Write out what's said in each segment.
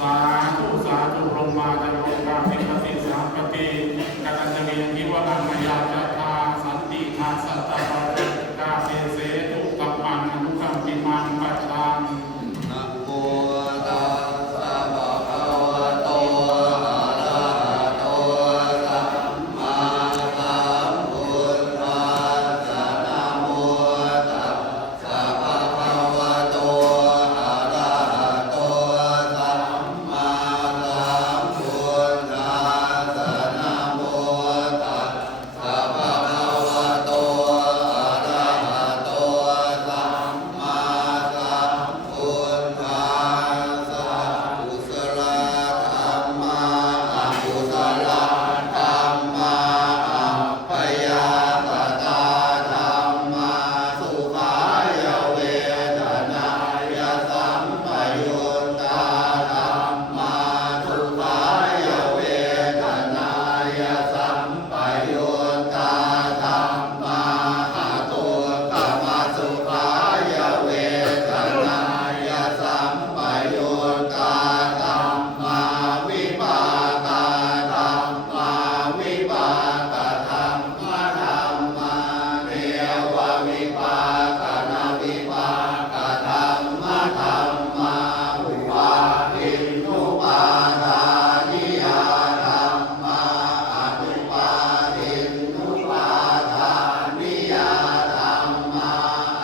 สาธุสาธุพรหมาจารโลกาภิปติสัมปติกัลยัญญทิวรังมยาจตาสันติทาสัตตะปะริกาเสเสตุตัมมังอนุกัมปิมังปัจฉามินะโมตัสสะภะคะวะโตอะระหะโตสัมมาสัมพุทธัสสะนะโมตัสสะภะคะวะโตอะระหะโตสัมมาสัมพุทธัสสะนะโมตัสสะภะคะวะโตอะระหะโตสัมมาสัมพุทธัสสะกุศลธรรมาอกุศลธรรมาอัปปยากตาธรรมาสุขายเวทนายสัมปยุตตาธรรมาทุกขายเวทนายสัมปยุตตาธรรมาอตุกขมสุขายเวทนายสัมปยุตตาธรรมาวิปากาธรรมาวิปากธรรมธรรมาเทววิปากนาวิปากธรรมธรรมาอุปาทินทุปาทานิยาธรรมาอนุปาทินทุปาทานิยาธรรมา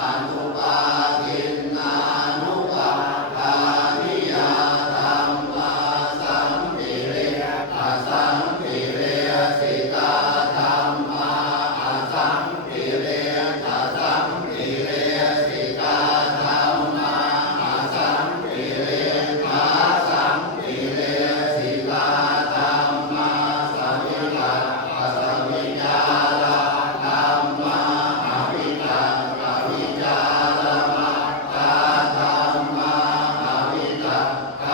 อนุปาทินนานุปาทานิยาธรรมาสัมปิเรอสัมปิเรสิกาธรรมาอสัมปิเรอสัมปิเรสิกาธรรมาอสัมปิเรอสัมปิเรสิกาธรรมาสัมมิกาสัมมิญาลาธรรมาอวิกังอวิจาลมัตตาธรรมาอวิกังอ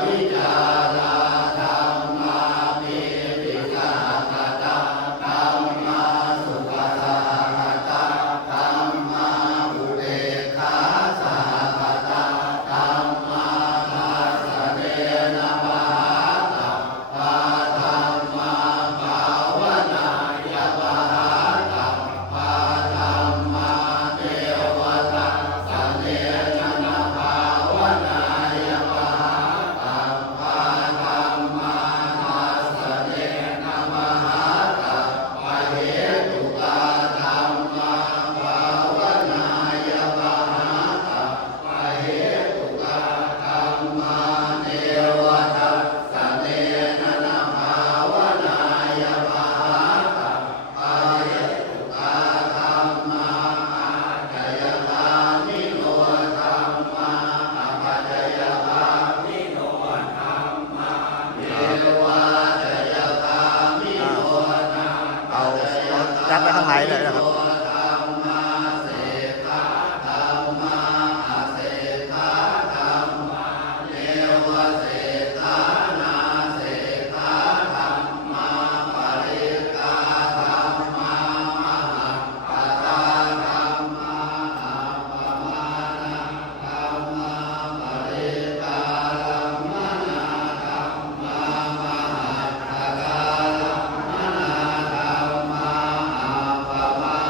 วิจาลาธรรมาปิติสหัตตาธรรมาสุขสหัตตาธรรมาอุเบกขาสหัตตาธรรมาทัสสะเนนะมหาตัพพะธรรมาภาวนายะมหาตัพพะธรรมาเทวทัสสะเนนะภาวนายะมหาตัพพะธรรมาทัสสะเนนะมหาตัพพะเหตุกาธรรมาภาวนายะมหาตัพพะเหตุกาธรรมาเทวทัสสะเนนะภาวนายะมหาตัพพะเหตุกาธรรมาอัจฉยคามิโนธรรมาอปัจจยคามิโนธรรมาเทวาจยคามิโนธรรมเอายัดไปข้างในเลยนะครับธรรมาเสกาธรรมาอเสกาธรรมาเทวเสกานาเสกาธรรมาปริกาธรรมามหาปตาธรรมาอัปปมานะธรรมาปริกาธรรมนาธรรมามหาปตาธรรมนาธรรมาอัปปมา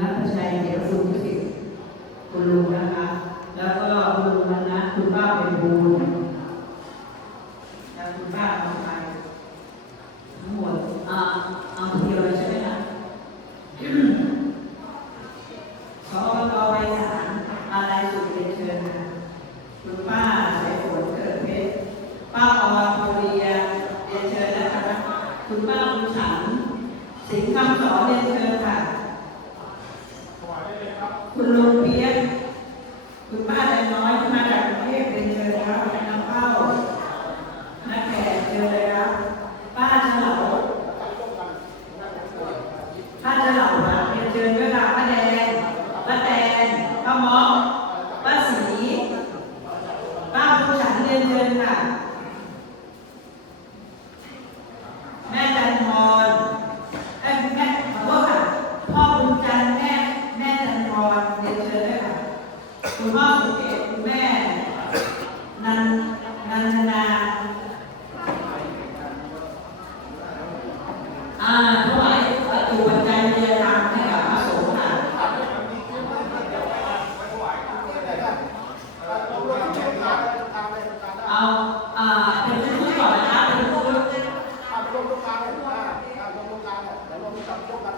นัทชัยเดี๋ยวคุณพิสิทธิ์คุณลุงนะคะ แล้วก็คุณลุงวันนะคุณป้าเป็นบูญแล้วคุณป้าเอาไปทั้งหมดเอาทีเดียวเลยใช่ไหมคะขออบตไปศาลอะไรสุดเรียนเชิญค่ะคุณป้าสายฝนเกิดเพชรป้าออนโพเรียเรียนเชิญนะคะคุณป้าบุญฉันสิงห์คำสอนเรียนเชิญค่ะคุณลุงเพียรคุณป้าใจน้อยมาจากกรุงเทพเรียนเชิญครับน้ำเป้านักแขกเชิญเลยครับป้าเฉลาป้าเฉลาเรียนเชิญด้วยค่ะป้าแดงป้าแตนป้าหมอป้าสีป้าบุญฉันเรียนเชิญค่ะแม่จันทรแม่ขอโทษค่ะพ่อบุญจันทร์แม่จันทรเรียนเชิญด้วยค่ะคุณพ่อสุเกศคุณแม่นันนาถวายปัจจุปัจจัยเรียนธรรมให้กับพระสงฆ์ค่ะเอาเป็นชุดก่อนนะคะเป็นชุด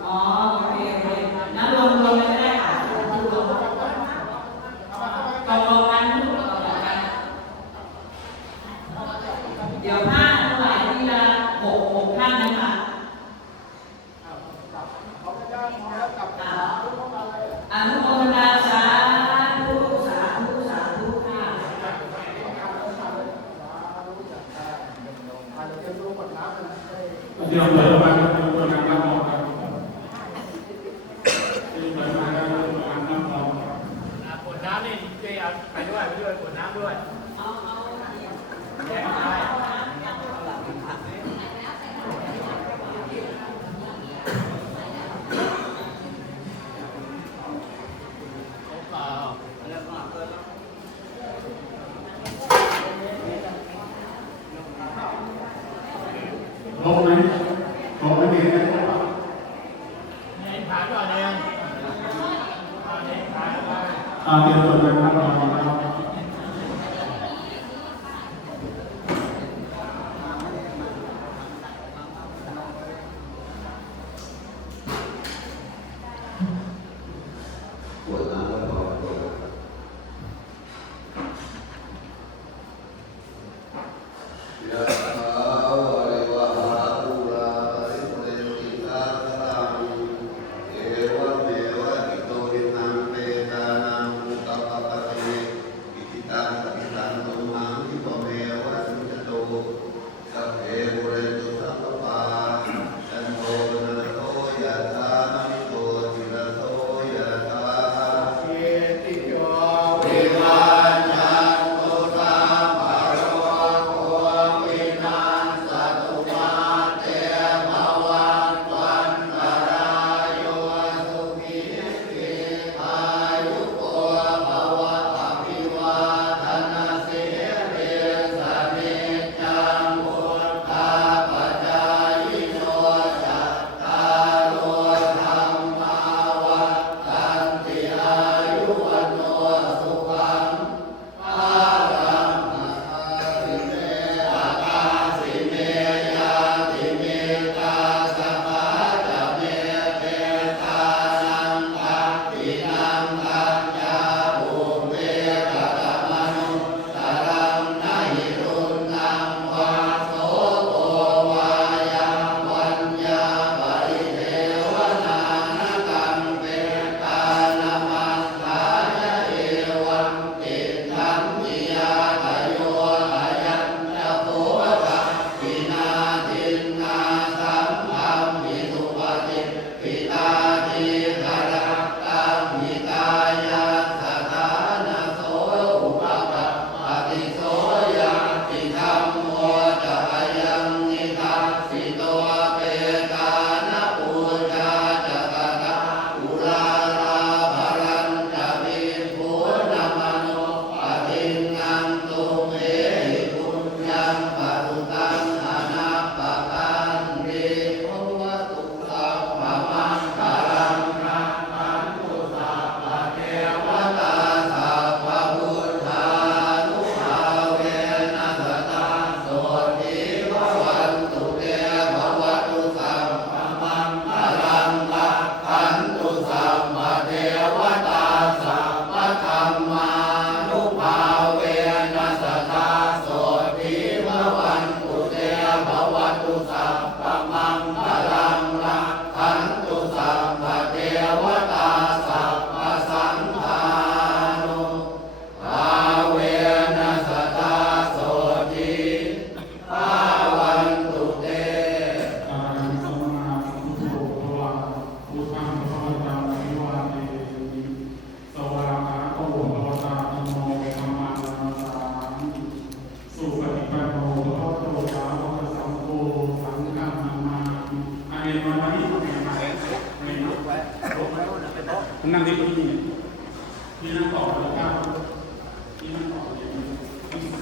อ๋อโอเคนั้นรวมเลยก็ได้ค่ะรวมกันทุกเดี๋ยวผ้าถวายทีละ6ท่านนะคะอนุโมทนาสาธุสาธุสาธุค่ะเดี๋ยวเปิดมาครับเปิดมาครับเปิดมาครับน้ำหอมขวดน้ำนี่เจ๊เอาไปด้วยขวดน้ำด้วยแยกได้ลงไหมลงไม่ดีนะผ่านก่อนเองเตรียมตัวเลยครับปวดน้ำก็พอปวดยะถาวะริวหาปุราปริปุเรนติสาคลังเอวะเมวะอิโตทินังเปตานังอุตตปปะเตอิทิตังปฏิตังตุมหังคิปะเมวะสุจโตสัพเพปุเรนตุสัพพปาจันโทปนรโสยะถามณิโตติระโสยะถา นั่งที่นี่พี่นั่งต่อแล้วครับพี่นั่งต่อเนี่ย